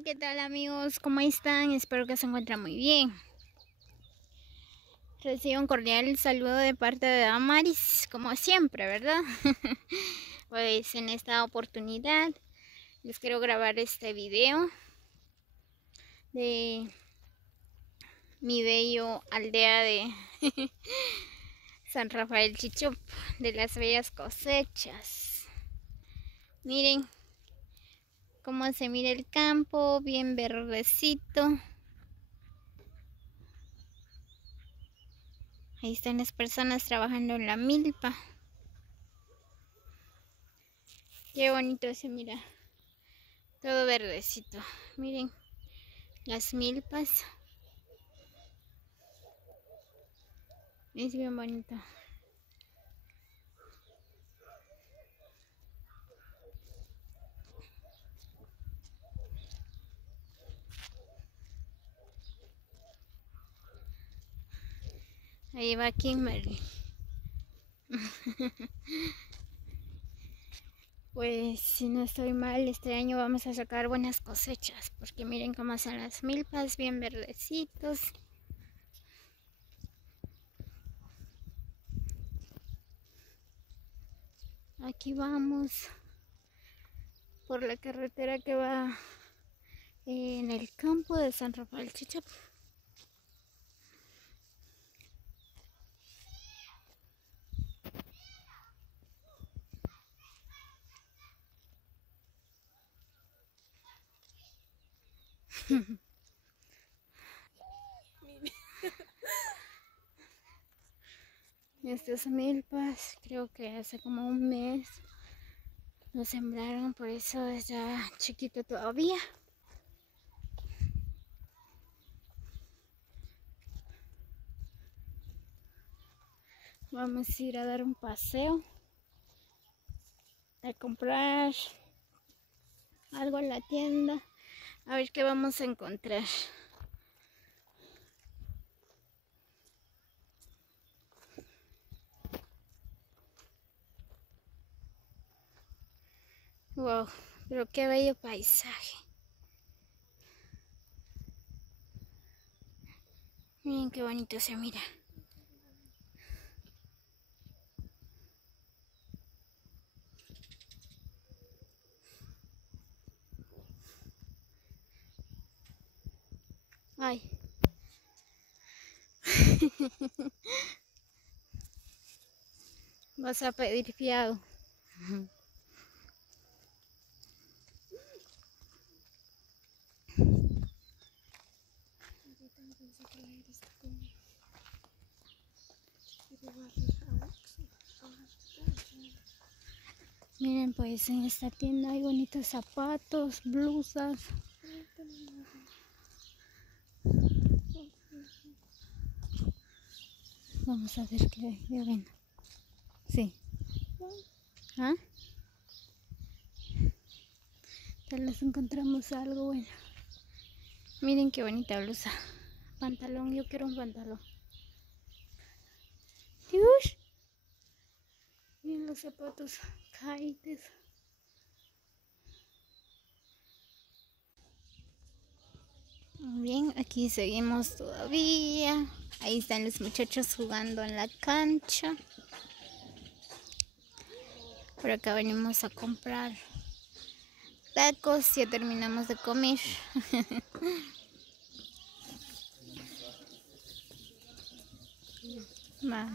Hola, ¿qué tal amigos? ¿Cómo están? Espero que se encuentren muy bien. Recibo un cordial saludo de parte de Damaris, como siempre, ¿verdad? Pues en esta oportunidad les quiero grabar este video de mi bello aldea de San Rafael Chichup, de las bellas cosechas. Miren cómo se mira el campo, bien verdecito. Ahí están las personas trabajando en la milpa. Qué bonito se mira. Todo verdecito. Miren las milpas. Es bien bonito. Ahí va Kimberly. Pues si no estoy mal, este año vamos a sacar buenas cosechas. Porque miren cómo son las milpas, bien verdecitos. Aquí vamos por la carretera que va en el campo de San Rafael Chichup. Estas milpas creo que hace como un mes lo sembraron, por eso está chiquito todavía. Vamos a ir a dar un paseo, a comprar algo en la tienda, a ver qué vamos a encontrar. Wow, pero qué bello paisaje. Miren qué bonito se mira. Ay. Vas a pedir fiado. Miren, pues en esta tienda hay bonitos zapatos, blusas. Vamos a ver qué hay. Ya ven. Sí. ¿Ah? Tal vez encontramos algo bueno. Miren qué bonita blusa. Pantalón, yo quiero un pantalón. ¡Ush! Miren los zapatos caídos. Bien, aquí seguimos todavía. Ahí están los muchachos jugando en la cancha. Por acá venimos a comprar tacos. Ya terminamos de comer. Va.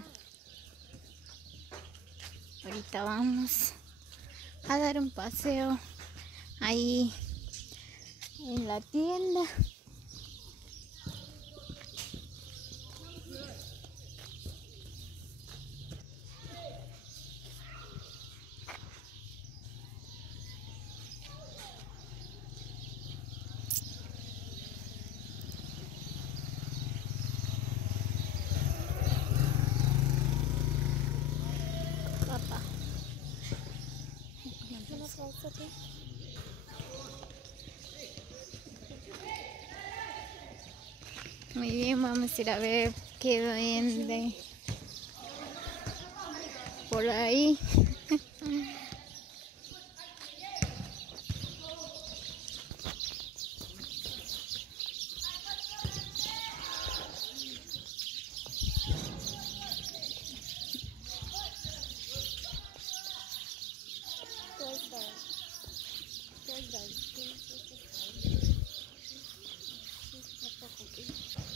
Ahorita vamos a dar un paseo ahí en la tienda. Papá. Muy bien, vamos a ir a ver qué vende por ahí.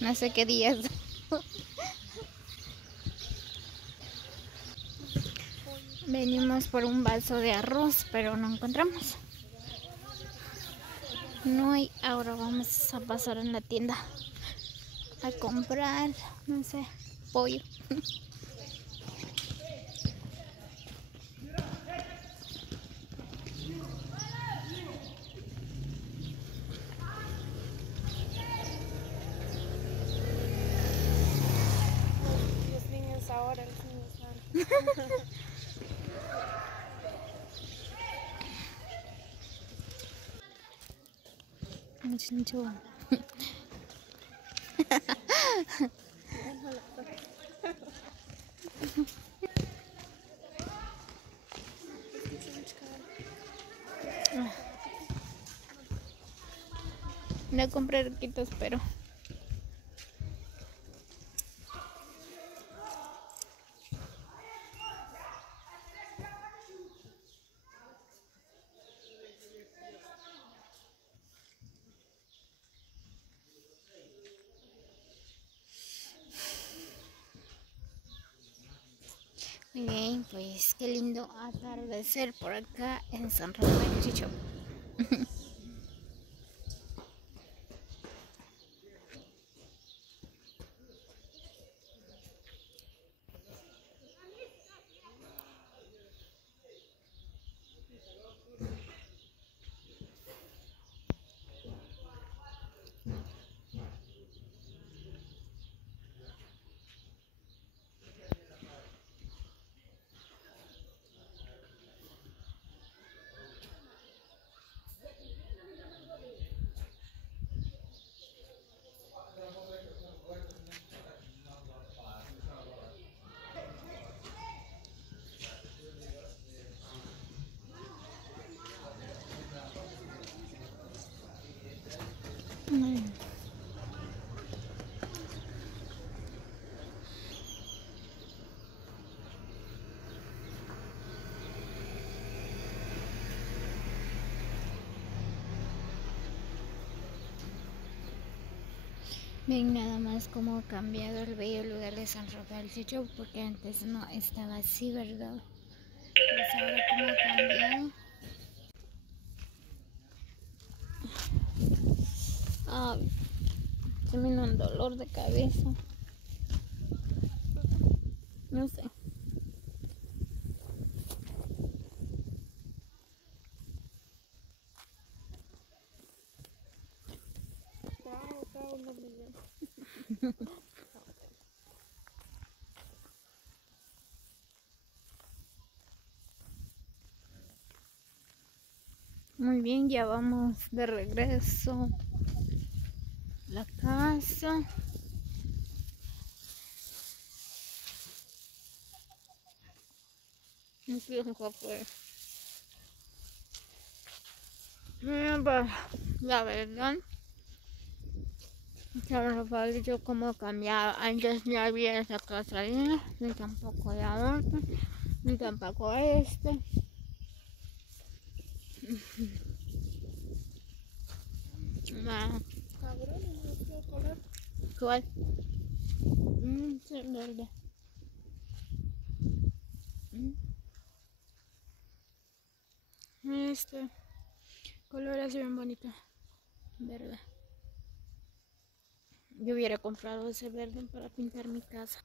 no sé qué días. Venimos por un vaso de arroz, pero no encontramos. No hay. Ahora vamos a pasar en la tienda a comprar, no sé, pollo. Los niños ahora, los niños antes. Mucho. No compré riquitos, pero muy bien, pues qué lindo atardecer por acá en San Rafael Chicho. Ven nada más cómo ha cambiado el bello lugar de San Rafael Chicho, porque antes no estaba así, ¿verdad? Pues ahora cómo ha cambiado. Ay, se me da un dolor de cabeza. No sé. Muy bien, ya vamos de regreso a la casa. La verdad, San Rafael yo como cambiaba. Antes no había esa casa ahí, ni tampoco la otra, ni tampoco este. Nah. ¿Cuál? Sí, verde. Este color así bien bonito. Verde. Yo hubiera comprado ese verde para pintar mi casa.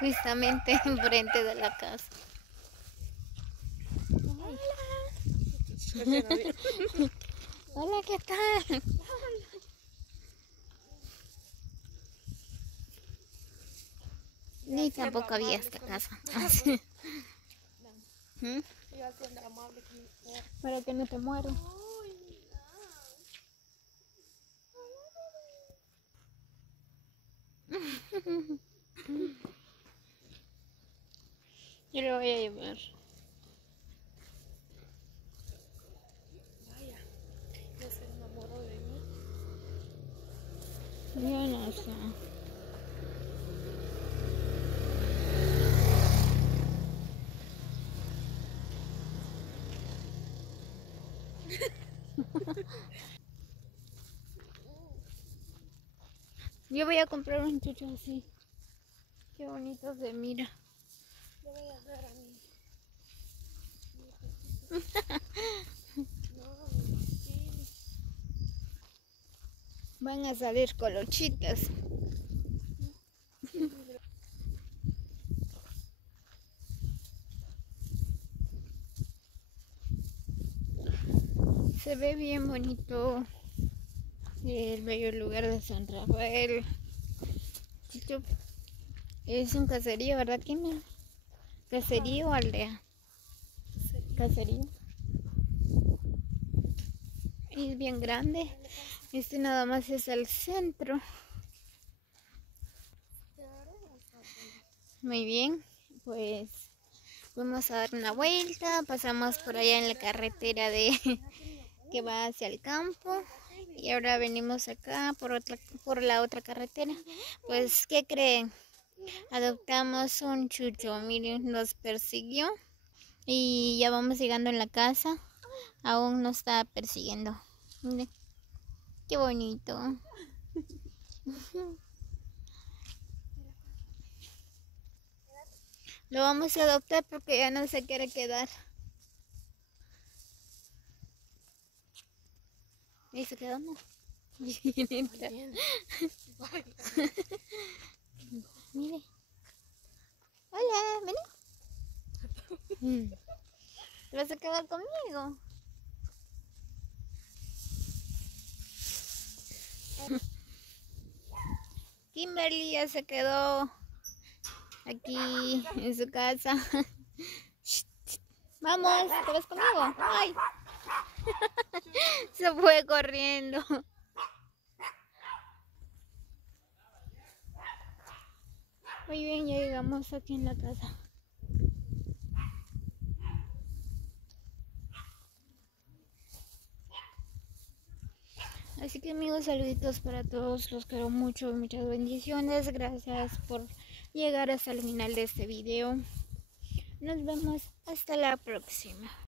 Justamente enfrente de la casa. Hola, ¿qué tal? Ni tampoco había esta casa. Para que no te mueras. Yo lo voy a llevar. Vaya, ya se enamoró de mí. Yo no sé. Yo voy a comprar un chucho así. Qué bonito se mira. Le voy a dar a mí. No, sí. Van a salir colochitas. Se ve bien bonito el bello lugar de San Rafael. Chicho, es un caserío, ¿verdad, Kimmy? ¿Caserío o aldea? Caserío. Y es bien grande. Este nada más es el centro. Muy bien, pues vamos a dar una vuelta. Pasamos por allá en la carretera que va hacia el campo. Y ahora venimos acá por la otra carretera. Pues, ¿qué creen? Adoptamos un chucho. Miren, nos persiguió. Y ya vamos llegando en la casa. Aún nos está persiguiendo. Miren, qué bonito. Lo vamos a adoptar porque ya no se quiere quedar. ¿Y se quedó? No. Mire. Hola, vení. ¿Te vas a quedar conmigo? Kimberly ya se quedó aquí en su casa. Vamos, ¿te vas conmigo? ¡Ay! Se fue corriendo. Muy bien, ya llegamos aquí en la casa. Así que amigos, saluditos para todos, los quiero mucho, muchas bendiciones, gracias por llegar hasta el final de este video. Nos vemos hasta la próxima.